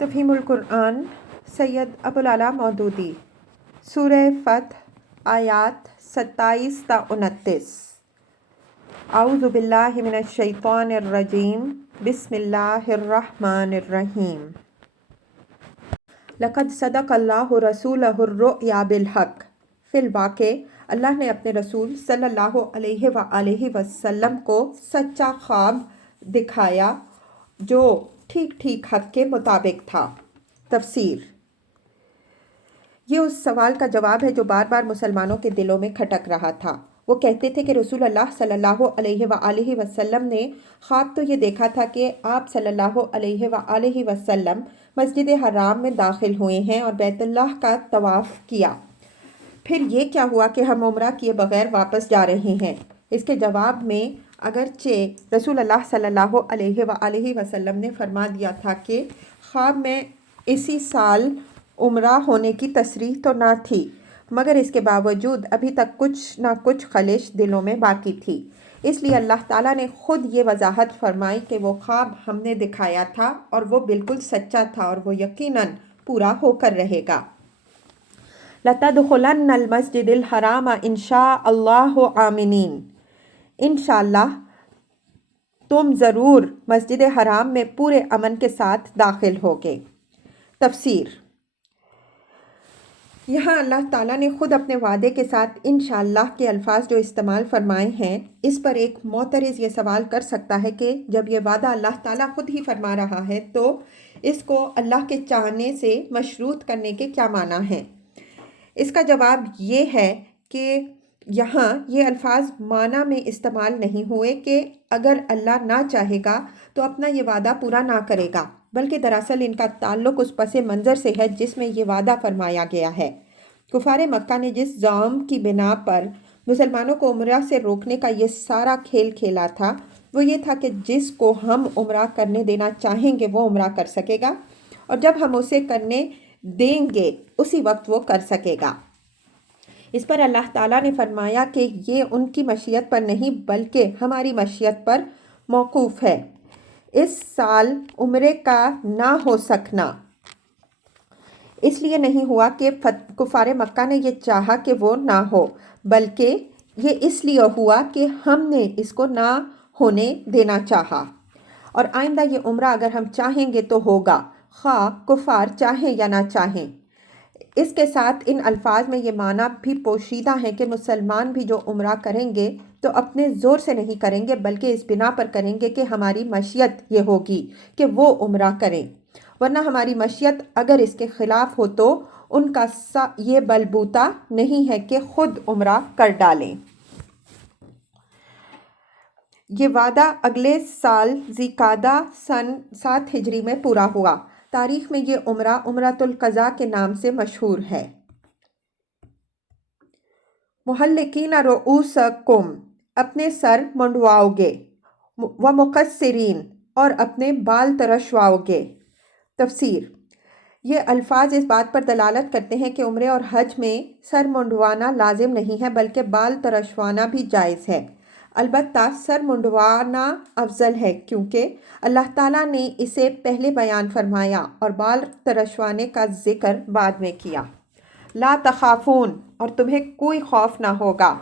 تفہیم القرآن سید ابوالعلا مودودی سورہ فتح آیات 27 تا 29۔ اعوذ باللہ من الشیطان الرجیم بسم اللہ الرحمن الرحیم۔ لقد صدق اللہ رسولہ الرؤیا بالحق۔ فی الواقع اللہ نے اپنے رسول صلی اللہ علیہ وآلہ وسلم کو سچا خواب دکھایا جو ٹھیک ٹھیک حق کے مطابق تھا۔ تفسیر۔ یہ اس سوال کا جواب ہے جو بار بار مسلمانوں کے دلوں میں کھٹک رہا تھا۔ وہ کہتے تھے کہ رسول اللہ صلی اللہ علیہ وآلہ وسلم نے خواب تو یہ دیکھا تھا کہ آپ صلی اللہ علیہ وآلہ وسلم مسجد حرام میں داخل ہوئے ہیں اور بیت اللہ کا طواف کیا، پھر یہ کیا ہوا کہ ہم عمرہ کیے بغیر واپس جا رہے ہیں؟ اس کے جواب میں اگرچہ رسول اللہ صلی اللہ علیہ وآلہ وسلم نے فرما دیا تھا کہ خواب میں اسی سال عمرہ ہونے کی تصریح تو نہ تھی، مگر اس کے باوجود ابھی تک کچھ نہ کچھ خلش دلوں میں باقی تھی۔ اس لیے اللہ تعالیٰ نے خود یہ وضاحت فرمائی کہ وہ خواب ہم نے دکھایا تھا اور وہ بالکل سچا تھا اور وہ یقیناً پورا ہو کر رہے گا۔ لَتَدْخُلَنَّ الْمَسْجِدَ الْحَرَامَ إِنْ شَاءَ اللَّهُ آمِنِينَ۔ انشاءاللہ تم ضرور مسجد حرام میں پورے امن کے ساتھ داخل ہوگے۔ تفسیر۔ یہاں اللہ تعالیٰ نے خود اپنے وعدے کے ساتھ انشاءاللہ کے الفاظ جو استعمال فرمائے ہیں، اس پر ایک معترض یہ سوال کر سکتا ہے کہ جب یہ وعدہ اللہ تعالیٰ خود ہی فرما رہا ہے تو اس کو اللہ کے چاہنے سے مشروط کرنے کے کیا معنی ہیں؟ اس کا جواب یہ ہے کہ یہاں یہ الفاظ معنی میں استعمال نہیں ہوئے کہ اگر اللہ نہ چاہے گا تو اپنا یہ وعدہ پورا نہ کرے گا، بلکہ دراصل ان کا تعلق اس پس منظر سے ہے جس میں یہ وعدہ فرمایا گیا ہے۔ کفار مکہ نے جس زعم کی بنا پر مسلمانوں کو عمرہ سے روکنے کا یہ سارا کھیل کھیلا تھا وہ یہ تھا کہ جس کو ہم عمرہ کرنے دینا چاہیں گے وہ عمرہ کر سکے گا، اور جب ہم اسے کرنے دیں گے اسی وقت وہ کر سکے گا۔ اس پر اللہ تعالیٰ نے فرمایا کہ یہ ان کی مشیت پر نہیں بلکہ ہماری مشیت پر موقوف ہے۔ اس سال عمرے کا نہ ہو سکنا اس لیے نہیں ہوا کہ کفار مکہ نے یہ چاہا کہ وہ نہ ہو، بلکہ یہ اس لیے ہوا کہ ہم نے اس کو نہ ہونے دینا چاہا، اور آئندہ یہ عمرہ اگر ہم چاہیں گے تو ہوگا، خواہ کفار چاہیں یا نہ چاہیں۔ اس کے ساتھ ان الفاظ میں یہ معنی بھی پوشیدہ ہے کہ مسلمان بھی جو عمرہ کریں گے تو اپنے زور سے نہیں کریں گے بلکہ اس بنا پر کریں گے کہ ہماری مشیت یہ ہوگی کہ وہ عمرہ کریں، ورنہ ہماری مشیت اگر اس کے خلاف ہو تو ان کا یہ بلبوتا نہیں ہے کہ خود عمرہ کر ڈالیں۔ یہ وعدہ اگلے سال ذی القعدہ سن 7 ہجری میں پورا ہوا۔ تاریخ میں یہ عمرہ عمرۃ القضاء کے نام سے مشہور ہے۔ محلقین رؤوسکم، اپنے سر منڈواؤ گے، ومقصرین، اور اپنے بال ترشواؤ گے۔ تفسیر۔ یہ الفاظ اس بات پر دلالت کرتے ہیں کہ عمرے اور حج میں سر منڈوانا لازم نہیں ہے بلکہ بال ترشوانا بھی جائز ہے، البتہ سر منڈوانا افضل ہے کیونکہ اللہ تعالیٰ نے اسے پہلے بیان فرمایا اور بال ترشوانے کا ذکر بعد میں کیا۔ لا تخافون، اور تمہیں کوئی خوف نہ ہوگا،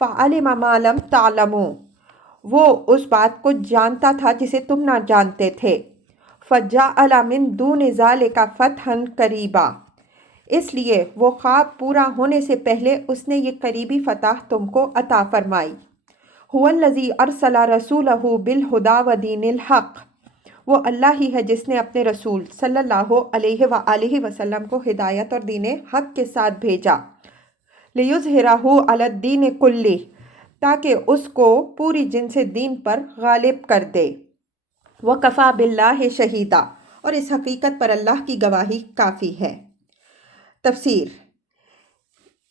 فعلم ما لم تعلموا، وہ اس بات کو جانتا تھا جسے تم نہ جانتے تھے، فجعل من دون ذلک فتحا قریبا، اس لیے وہ خواب پورا ہونے سے پہلے اس نے یہ قریبی فتح تم کو عطا فرمائی۔ هو الذی ارسل رسولہ بالہدی ودین الحق، وہ اللہ ہی ہے جس نے اپنے رسول صلی اللہ علیہ وآلہ وسلم کو ہدایت اور دین حق کے ساتھ بھیجا، لیظہرہ علی الدین کلہ، تاکہ اس کو پوری جنس دین پر غالب کر دے، وکفی باللہ شہیدا، اور اس حقیقت پر اللہ کی گواہی کافی ہے۔ تفسیر۔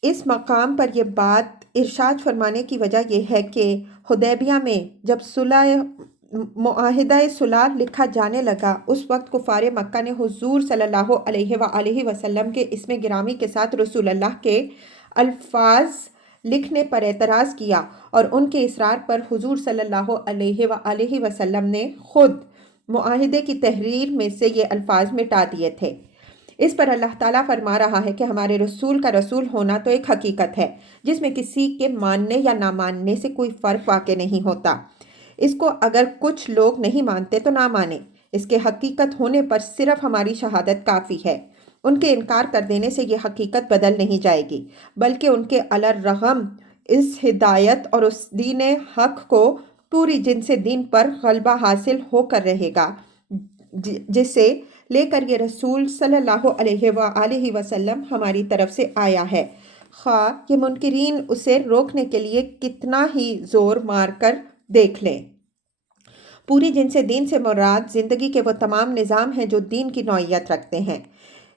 اس مقام پر یہ بات ارشاد فرمانے کی وجہ یہ ہے کہ حدیبیہ میں جب معاہدہ صلح لکھا جانے لگا اس وقت کفار مکہ نے حضور صلی اللہ علیہ وآلہ وسلم کے اسم گرامی کے ساتھ رسول اللہ کے الفاظ لکھنے پر اعتراض کیا، اور ان کے اصرار پر حضور صلی اللہ علیہ وآلہ وسلم نے خود معاہدے کی تحریر میں سے یہ الفاظ مٹا دیے تھے۔ اس پر اللہ تعالیٰ فرما رہا ہے کہ ہمارے رسول کا رسول ہونا تو ایک حقیقت ہے جس میں کسی کے ماننے یا نہ ماننے سے کوئی فرق واقع نہیں ہوتا۔ اس کو اگر کچھ لوگ نہیں مانتے تو نہ مانیں، اس کے حقیقت ہونے پر صرف ہماری شہادت کافی ہے۔ ان کے انکار کر دینے سے یہ حقیقت بدل نہیں جائے گی، بلکہ ان کے الرغم اس ہدایت اور اس دین حق کو پوری جنس دین پر غلبہ حاصل ہو کر رہے گا جسے لے کر یہ رسول صلی اللہ علیہ وآلہ وسلم ہماری طرف سے آیا ہے، خواہ یہ منکرین اسے روکنے کے لیے کتنا ہی زور مار کر دیکھ لیں۔ پوری جنس دین سے مراد زندگی کے وہ تمام نظام ہیں جو دین کی نوعیت رکھتے ہیں۔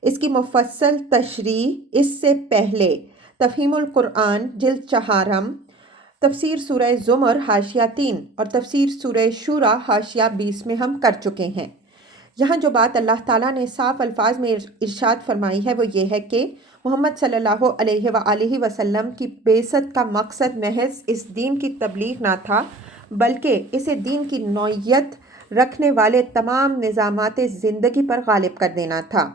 اس کی مفصل تشریح اس سے پہلے تفہیم القرآن جلد 4 تفسیر سورہ زمر حاشیہ 3 اور تفسیر سورہ شورى حاشیہ 20 میں ہم کر چکے ہیں۔ یہاں جو بات اللہ تعالیٰ نے صاف الفاظ میں ارشاد فرمائی ہے وہ یہ ہے کہ محمد صلی اللہ علیہ وآلہ وسلم کی بعثت کا مقصد محض اس دین کی تبلیغ نہ تھا، بلکہ اسے دین کی نوعیت رکھنے والے تمام نظامات زندگی پر غالب کر دینا تھا۔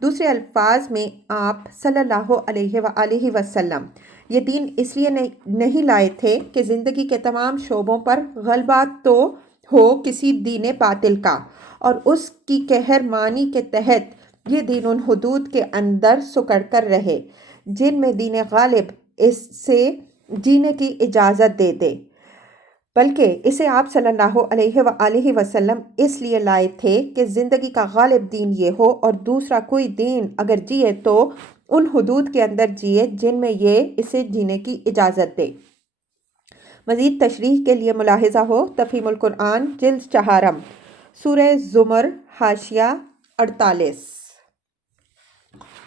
دوسرے الفاظ میں آپ صلی اللہ علیہ وآلہ وسلم یہ دین اس لیے نہیں لائے تھے کہ زندگی کے تمام شعبوں پر غلبہ تو ہو کسی دین باطل کا، اور اس کی قہرمانی کے تحت یہ دین ان حدود کے اندر سکڑ کر رہے جن میں دین غالب اس سے جینے کی اجازت دے دے، بلکہ اسے آپ صلی اللہ علیہ وآلہ وسلم اس لیے لائے تھے کہ زندگی کا غالب دین یہ ہو، اور دوسرا کوئی دین اگر جیے تو ان حدود کے اندر جیے جن میں یہ اسے جینے کی اجازت دے۔ مزید تشریح کے لیے ملاحظہ ہو تفہیم القرآن جلد 4 سورہ زمر حاشیہ 48۔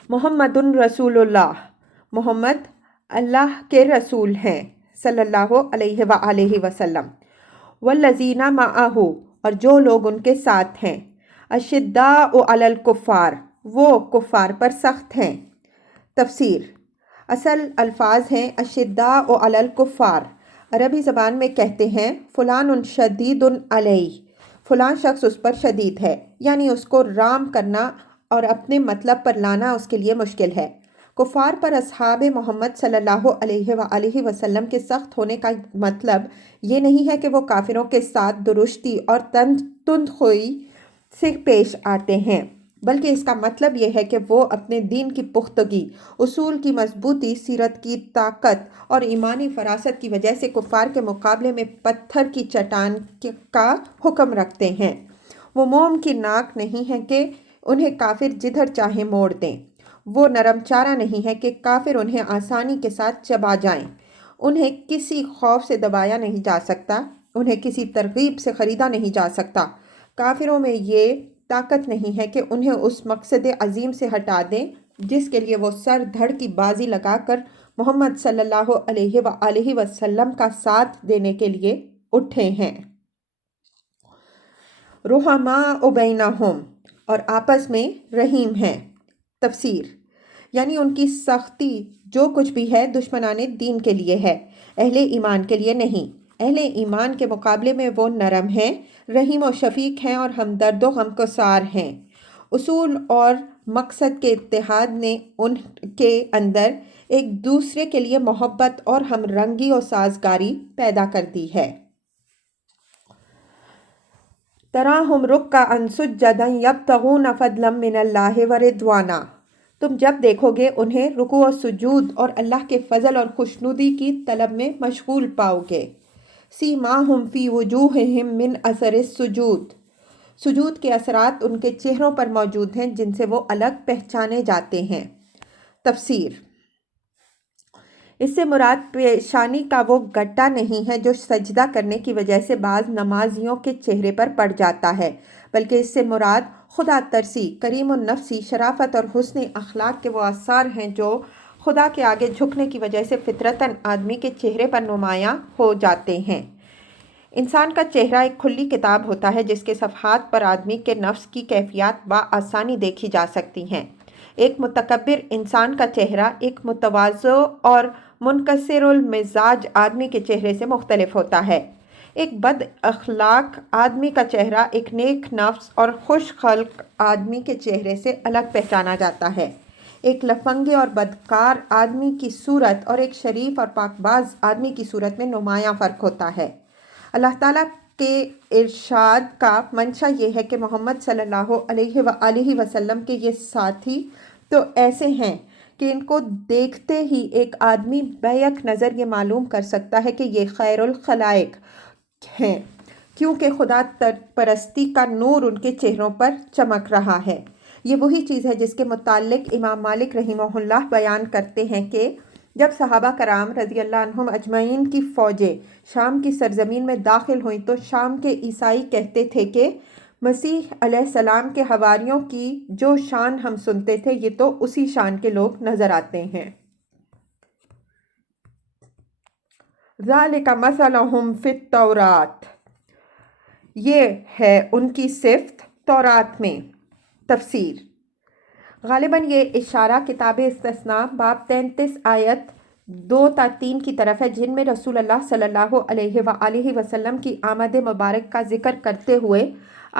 محمد رسول اللہ، محمد اللہ کے رسول ہیں صلی اللہ علیہ وآلہ وسلم۔ والذین معہ، اور جو لوگ ان کے ساتھ ہیں، اشداء علی الکفار، وہ کفار پر سخت ہیں۔ تفسیر: اصل الفاظ ہیں اشداء علی الکفار۔ عربی زبان میں کہتے ہیں فلان شدید علیہ، فلاں شخص اس پر شدید ہے، یعنی اس کو رام کرنا اور اپنے مطلب پر لانا اس کے لیے مشکل ہے۔ کفار پر اصحاب محمد صلی اللہ علیہ وآلہ وسلم کے سخت ہونے کا مطلب یہ نہیں ہے کہ وہ کافروں کے ساتھ درشتی اور تندخوئی سے پیش آتے ہیں، بلکہ اس کا مطلب یہ ہے کہ وہ اپنے دین کی پختگی، اصول کی مضبوطی، سیرت کی طاقت اور ایمانی فراست کی وجہ سے کفار کے مقابلے میں پتھر کی چٹان کا حکم رکھتے ہیں۔ وہ موم کی ناک نہیں ہے کہ انہیں کافر جدھر چاہیں موڑ دیں، وہ نرم چارہ نہیں ہے کہ کافر انہیں آسانی کے ساتھ چبا جائیں۔ انہیں کسی خوف سے دبایا نہیں جا سکتا، انہیں کسی ترغیب سے خریدا نہیں جا سکتا۔ کافروں میں یہ طاقت نہیں ہے کہ انہیں اس مقصد عظیم سے ہٹا دیں جس کے لیے وہ سر دھڑ کی بازی لگا کر محمد صلی اللہ علیہ وآلہ وسلم کا ساتھ دینے کے لیے اٹھے ہیں۔ رحماء بینہم، اور آپس میں رحیم ہیں۔ تفسیر: یعنی ان کی سختی جو کچھ بھی ہے دشمنان دین کے لیے ہے، اہل ایمان کے لیے نہیں۔ اہل ایمان کے مقابلے میں وہ نرم ہیں، رحیم و شفیق ہیں اور ہمدرد و غمگسار ہیں۔ اصول اور مقصد کے اتحاد نے ان کے اندر ایک دوسرے کے لیے محبت اور ہم رنگی و سازگاری پیدا کر دی ہے۔ تراہم رکعا سجدا یبتغون فضلا من اللہ ورضوانا، تم جب دیکھو گے انہیں رکوع و سجود اور اللہ کے فضل اور خوشنودی کی طلب میں مشغول پاؤ گے۔ سیماہم فی وجوہہم من اثر السجود، سجود کے اثرات ان کے چہروں پر موجود ہیں جن سے وہ الگ پہچانے جاتے ہیں۔ تفسیر: اس سے مراد پیشانی کا وہ گٹا نہیں ہے جو سجدہ کرنے کی وجہ سے بعض نمازیوں کے چہرے پر پڑ جاتا ہے، بلکہ اس سے مراد خدا ترسی، کریم النفسی، شرافت اور حسن اخلاق کے وہ آثار ہیں جو خدا کے آگے جھکنے کی وجہ سے فطرتاً آدمی کے چہرے پر نمایاں ہو جاتے ہیں۔ انسان کا چہرہ ایک کھلی کتاب ہوتا ہے جس کے صفحات پر آدمی کے نفس کی کیفیات بآسانی دیکھی جا سکتی ہیں۔ ایک متکبر انسان کا چہرہ ایک متواضع اور منکسر المزاج آدمی کے چہرے سے مختلف ہوتا ہے۔ ایک بد اخلاق آدمی کا چہرہ ایک نیک نفس اور خوش خلق آدمی کے چہرے سے الگ پہچانا جاتا ہے۔ ایک لفنگے اور بدکار آدمی کی صورت اور ایک شریف اور پاک باز آدمی کی صورت میں نمایاں فرق ہوتا ہے۔ اللہ تعالیٰ کے ارشاد کا منشا یہ ہے کہ محمد صلی اللہ علیہ وآلہ وسلم کے یہ ساتھی تو ایسے ہیں کہ ان کو دیکھتے ہی ایک آدمی بیک نظر یہ معلوم کر سکتا ہے کہ یہ خیر الخلائق ہیں، کیونکہ خدا پرستی کا نور ان کے چہروں پر چمک رہا ہے۔ یہ وہی چیز ہے جس کے متعلق امام مالک رحمہ اللہ بیان کرتے ہیں کہ جب صحابہ کرام رضی اللہ عنہم اجمعین کی فوجیں شام کی سرزمین میں داخل ہوئیں تو شام کے عیسائی کہتے تھے کہ مسیح علیہ السلام کے حواریوں کی جو شان ہم سنتے تھے یہ تو اسی شان کے لوگ نظر آتے ہیں۔ ذالک مثلہم فی التوراۃ، یہ ہے ان کی صفت تورات میں۔ تفسیر: غالباً یہ اشارہ کتاب استثناء باب 33 آیت 2 تا 3 کی طرف ہے، جن میں رسول اللہ صلی اللہ علیہ وآلہ وسلم کی آمد مبارک کا ذکر کرتے ہوئے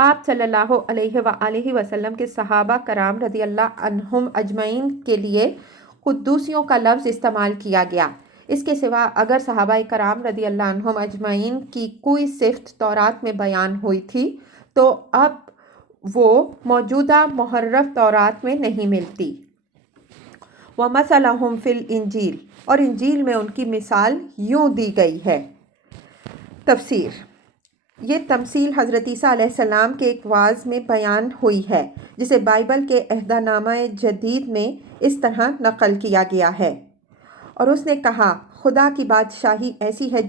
آپ صلی اللہ علیہ وآلہ وسلم کے صحابہ کرام رضی اللہ عنہم اجمعین کے لیے قدوسیوں کا لفظ استعمال کیا گیا۔ اس کے سوا اگر صحابہ کرام رضی اللہ عنہم اجمعین کی کوئی صفت تورات میں بیان ہوئی تھی تو اب وہ موجودہ محرف تورات میں نہیں ملتی۔ وَمَثَلَهُمْ فِي الْإِنْجِيلِ، اور انجیل میں ان کی مثال یوں دی گئی ہے۔ تفسیر: یہ تمثیل حضرت عیسیٰ علیہ السلام کے ایک وعظ میں بیان ہوئی ہے، جسے بائبل کے عہدہ نامہ جدید میں اس طرح نقل کیا گیا ہے۔ اور اس نے کہا، خدا کی بادشاہی ایسی ہے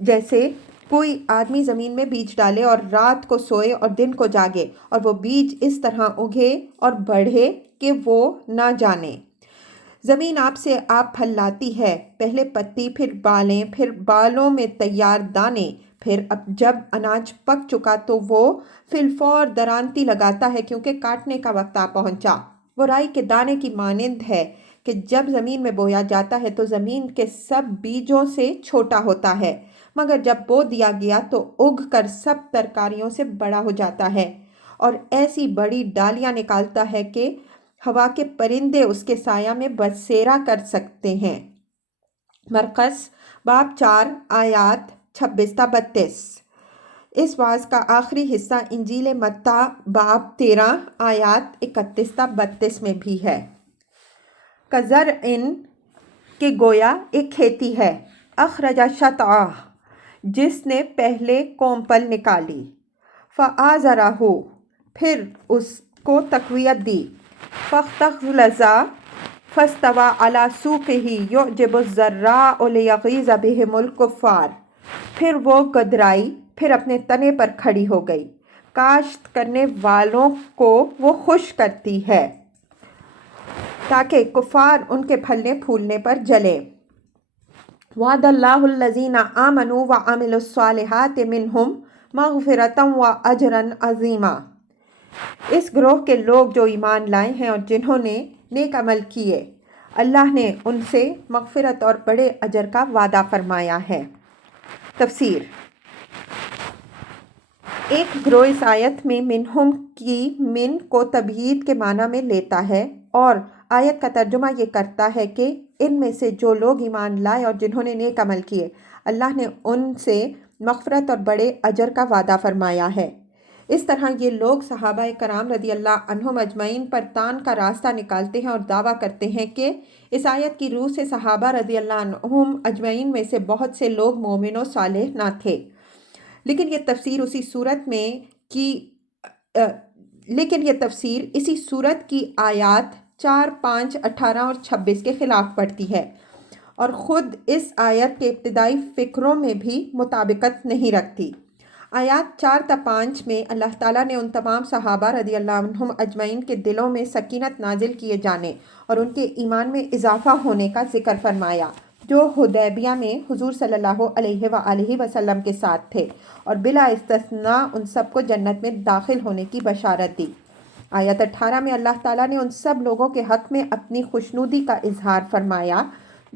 جیسے کوئی آدمی زمین میں بیج ڈالے اور رات کو سوئے اور دن کو جاگے، اور وہ بیج اس طرح اگے اور بڑھے کہ وہ نہ جانے۔ زمین آپ سے آپ پھل لاتی ہے، پہلے پتی، پھر بالیں، پھر بالوں میں تیار دانے، پھر اب جب اناج پک چکا تو وہ فی الفور درانتی لگاتا ہے کیونکہ کاٹنے کا وقت آ پہنچا۔ وہ رائی کے دانے کی مانند ہے کہ جب زمین میں بویا جاتا ہے تو زمین کے سب بیجوں سے چھوٹا ہوتا ہے، مگر جب بو دیا گیا تو اگ کر سب ترکاریوں سے بڑا ہو جاتا ہے اور ایسی بڑی ڈالیاں نکالتا ہے کہ ہوا کے پرندے اس کے سایہ میں بسیرا کر سکتے ہیں۔ مرقس باب 4 آیات 26 تا 32۔ اس وعظ کا آخری حصہ انجیل متی باب 13 آیات 31 تا 32 میں بھی ہے۔ کزرعٍ، کہ گویا ایک کھیتی ہے، اخرج شطأہ، جس نے پہلے کونپل نکالی، فآزرہ، پھر اس کو تقویت دی، فاستغلظ، فاستویٰ علی سوقہ یعجب الضراء لیغیظ بہم الکفار، پھر وہ گدرائی، پھر اپنے تنے پر کھڑی ہو گئی، کاشت کرنے والوں کو وہ خوش کرتی ہے تاکہ کفار ان کے پھلنے پھولنے پر جلے۔ وعد اللہ الذین آمنوا وعملوا الصالحات منہم مغفرۃ واجرا عظیما، اس گروہ کے لوگ جو ایمان لائے ہیں اور جنہوں نے نیک عمل کیے، اللہ نے ان سے مغفرت اور بڑے اجر کا وعدہ فرمایا ہے۔ تفسیر: ایک گروہ اس آیت میں منہم کی من کو تبعید کے معنی میں لیتا ہے اور آیت کا ترجمہ یہ کرتا ہے کہ ان میں سے جو لوگ ایمان لائے اور جنہوں نے نیک عمل کیے، اللہ نے ان سے مغفرت اور بڑے اجر کا وعدہ فرمایا ہے۔ اس طرح یہ لوگ صحابہ کرام رضی اللہ عنہم اجمعین پر تان کا راستہ نکالتے ہیں اور دعویٰ کرتے ہیں کہ اس آیت کی روح سے صحابہ رضی اللہ عنہم اجمعین میں سے بہت سے لوگ مومن و صالح نہ تھے، لیکن یہ تفسیر اسی صورت کی آیات 4، 5، 18 اور 26 کے خلاف پڑتی ہے اور خود اس آیت کے ابتدائی فکروں میں بھی مطابقت نہیں رکھتی۔ آیات 4 تا 5 میں اللہ تعالیٰ نے ان تمام صحابہ رضی اللہ عنہم اجمعین کے دلوں میں سکینت نازل کیے جانے اور ان کے ایمان میں اضافہ ہونے کا ذکر فرمایا، جو حدیبیہ میں حضور صلی اللہ علیہ وآلہ وسلم کے ساتھ تھے، اور بلا استثناء ان سب کو جنت میں داخل ہونے کی بشارت دی۔ آیت 18 میں اللہ تعالیٰ نے ان سب لوگوں کے حق میں اپنی خوشنودی کا اظہار فرمایا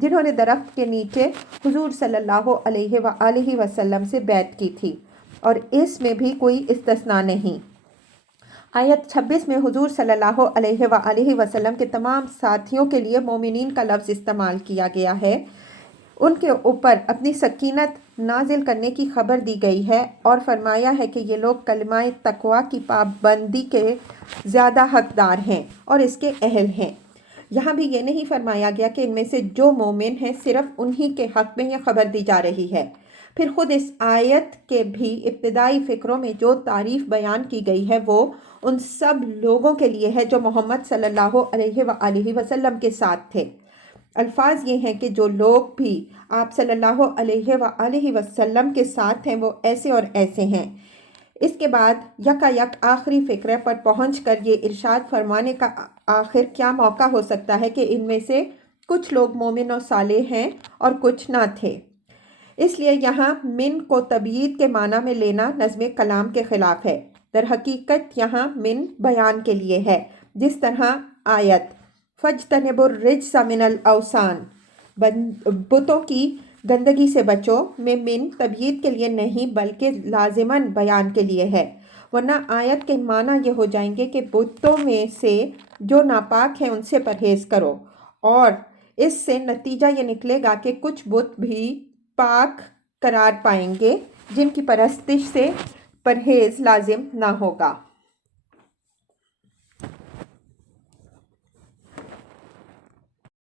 جنہوں نے درخت کے نیچے حضور صلی اللہ علیہ وآلہ وسلم سے بیعت کی تھی، اور اس میں بھی کوئی استثناء نہیں۔ آیت 26 میں حضور صلی اللہ علیہ وآلہ وسلم کے تمام ساتھیوں کے لیے مومنین کا لفظ استعمال کیا گیا ہے۔ ان کے اوپر اپنی سکینت نازل کرنے کی خبر دی گئی ہے اور فرمایا ہے کہ یہ لوگ کلمہ تقویٰ کی پابندی کے زیادہ حقدار ہیں اور اس کے اہل ہیں۔ یہاں بھی یہ نہیں فرمایا گیا کہ ان میں سے جو مومن ہیں صرف انہی کے حق میں یہ خبر دی جا رہی ہے۔ پھر خود اس آیت کے بھی ابتدائی فقروں میں جو تعریف بیان کی گئی ہے وہ ان سب لوگوں کے لیے ہے جو محمد صلی اللہ علیہ وآلہ وسلم کے ساتھ تھے۔ الفاظ یہ ہیں کہ جو لوگ بھی آپ صلی اللہ علیہ وآلہ وسلم کے ساتھ ہیں وہ ایسے اور ایسے ہیں۔ اس کے بعد یکا یک آخری فقرے پر پہنچ کر یہ ارشاد فرمانے کا آخر کیا موقع ہو سکتا ہے کہ ان میں سے کچھ لوگ مومن و صالح ہیں اور کچھ نہ تھے۔ اس لیے یہاں من کو تبعید کے معنی میں لینا نظم کلام کے خلاف ہے۔ در حقیقت یہاں من بیان کے لیے ہے، جس طرح آیت فَاجْتَنِبُوا الرِّجْسَ مِنَ الْأَوْثَانِ بتوں کی گندگی سے بچو میں من تبعید کے لیے نہیں بلکہ لازماً بیان کے لیے ہے، ورنہ آیت کے معنی یہ ہو جائیں گے کہ بتوں میں سے جو ناپاک ہیں ان سے پرہیز کرو، اور اس سے نتیجہ یہ نکلے گا کہ کچھ بت بھی پاک قرار پائیں گے جن کی پرستش سے پرہیز لازم نہ ہوگا۔